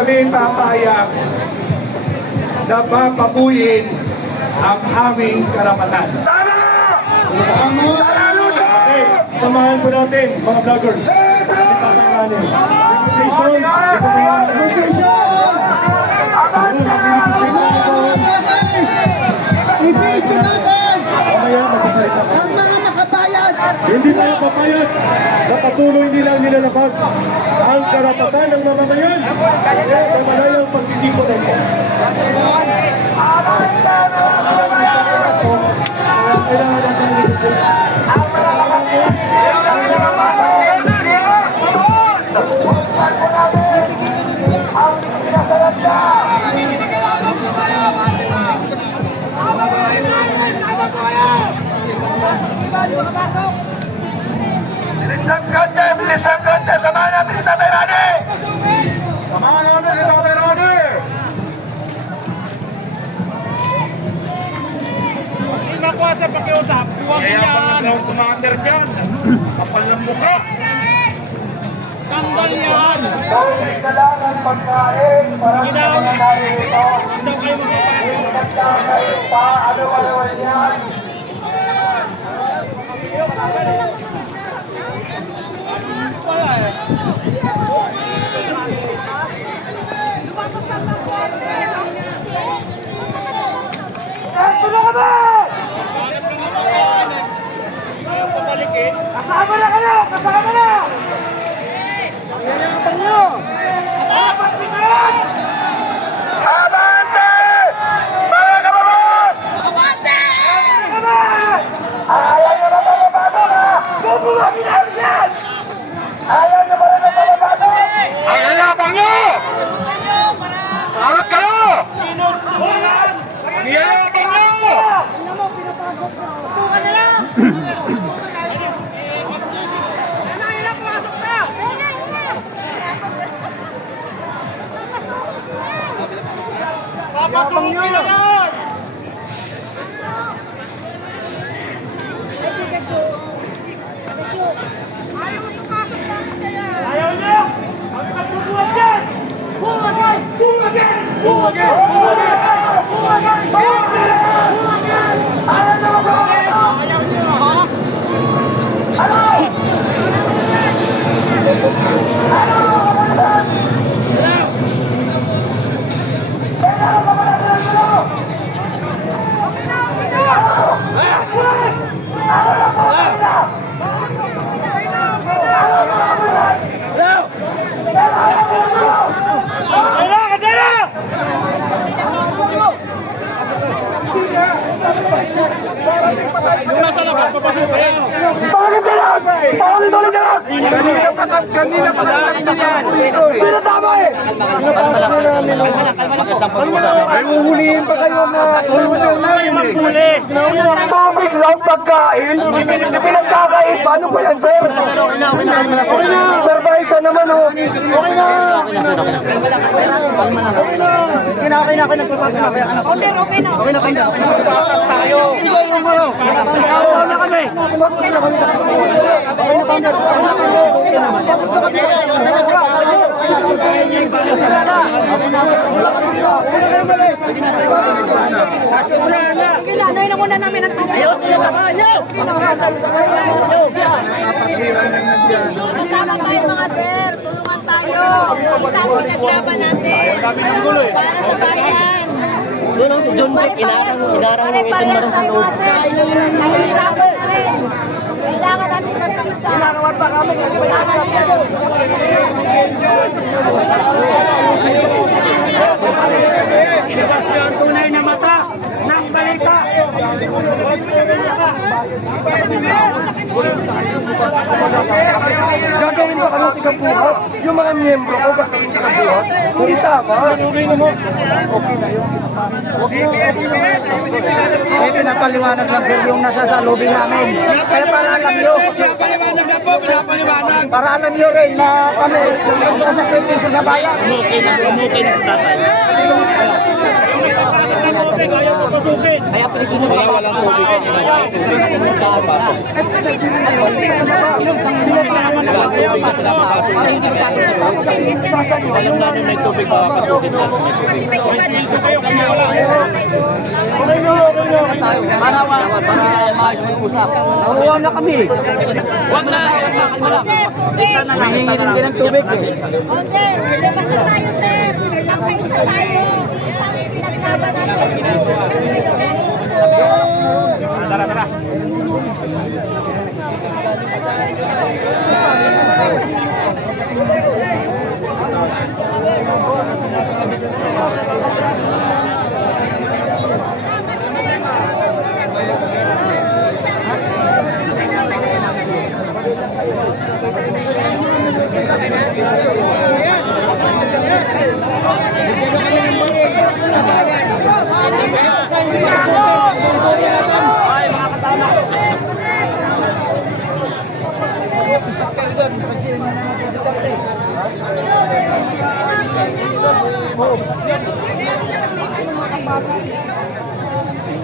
kami papayag na papabuyin ang aming karapatan. Okay, samahan po natin mga vloggers. Si Tatay Rani. Negotiation. Ito po yung negotiation. Ibigin natin Mamaya magsasalita ka. ang mga nakabayad. Hindi tayo papayag na patuloy nilang nilalabag ang karapatan ng mamamayan sa malayang pagtitipon ng ito. Kailangan natin negotiate. Bilis ng konti, samahan namin si Tatay Rani! Samahan namin si Tatay Rani! Hindi nakuha sa pakiusap, huwag yan! Kaya pang kumander dyan, kapal ng mukha! Tanggal yan! Kailangan pagkain, parang mga narito. Hindi kayo magpapakain pa, ano-ano yan. Kasama na kayo! Kasama na! Yan ang abang nyo! Dapat tingnan! Abante! Mga kababat! Abante! Ayaw nyo na mga bago na! Bubulagin namin yan! Ayaw nyo ba na mga bago? Ang abang nyo! Sarap kayo! Ang abang nyo! Tukan na lang! Papasukin na yan! Ayaw niyo! Kami magbubuhat dyan! Buwagin! Buwagin! Buwagin! Buwagin! Buwagin! Buwagin! Ayaw niyo magbubuhat! Ayaw niyo! Ano? Ano? Kanina pa natin yan. Pero tama eh. Pinapasok na namin. Ay, uhulihin pa kayo na uhulihin namin eh. Public lang pagkain. Pinagkakain. Paano ba yan, sir? Sir, Baisa naman oh. Okay na. Okay na ako nagpapasok na. Okay na. Okay na. Papasok tayo. Ikaw yung ano. Tawag na kami. Kailanay na muna namin ang tubig. Ayaw sila na kayo! Kasama tayo mga sir, tulungan tayo. Isang pinaglaban natin. Para sa bayan. Doon ang si John Wick, inarang itin na rin sa loob. Kailangan natin magkaisa. Ginagawa pa kami. Ilabas niyo ang tunay na mata ng balita. Gagawin ba kami tigang-buhat? Yung mga miyembro ko gagawin tigang-buhat? Hindi tama. Okay na mo. Okay na yun. May pinapaliwanag lang sir yung nasa sa lobby namin. Kaya para alam nyo. Pinapaliwanag na po, pinapaliwanag. Para alam nyo rin na kami sa sakripisyo sa bayan. Umukay na si tatay. Kaya pilitin Alam natin may tubig makakasukin na. Kasi may iba dito. Nakuha na kami. Sir, Hihingin din ng tubig eh. okay, labas na tayo, sir. Magkaisa tayo. Isang pinaglaban natin.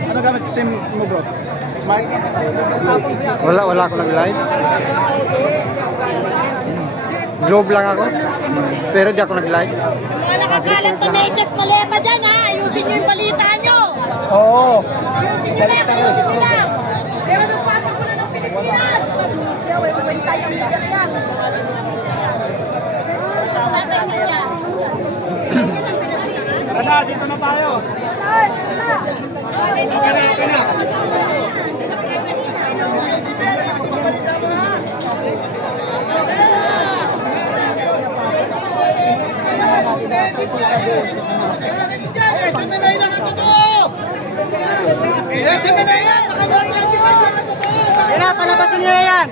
Ano gamit SIM mo bro? Smile? Wala ako nag-live. Globe lang ako. Pero di ako nag-live. Mga nakakalat na medyas paleta dyan, ha? Ayusin niyo yung balita niyo. Oo. Ayusin nila, ayusin nila. Pero nagpapagulo ng Pilipinas. May tayong media yan. Sabi niya. Tara, dito na tayo. Palabasin niya yan!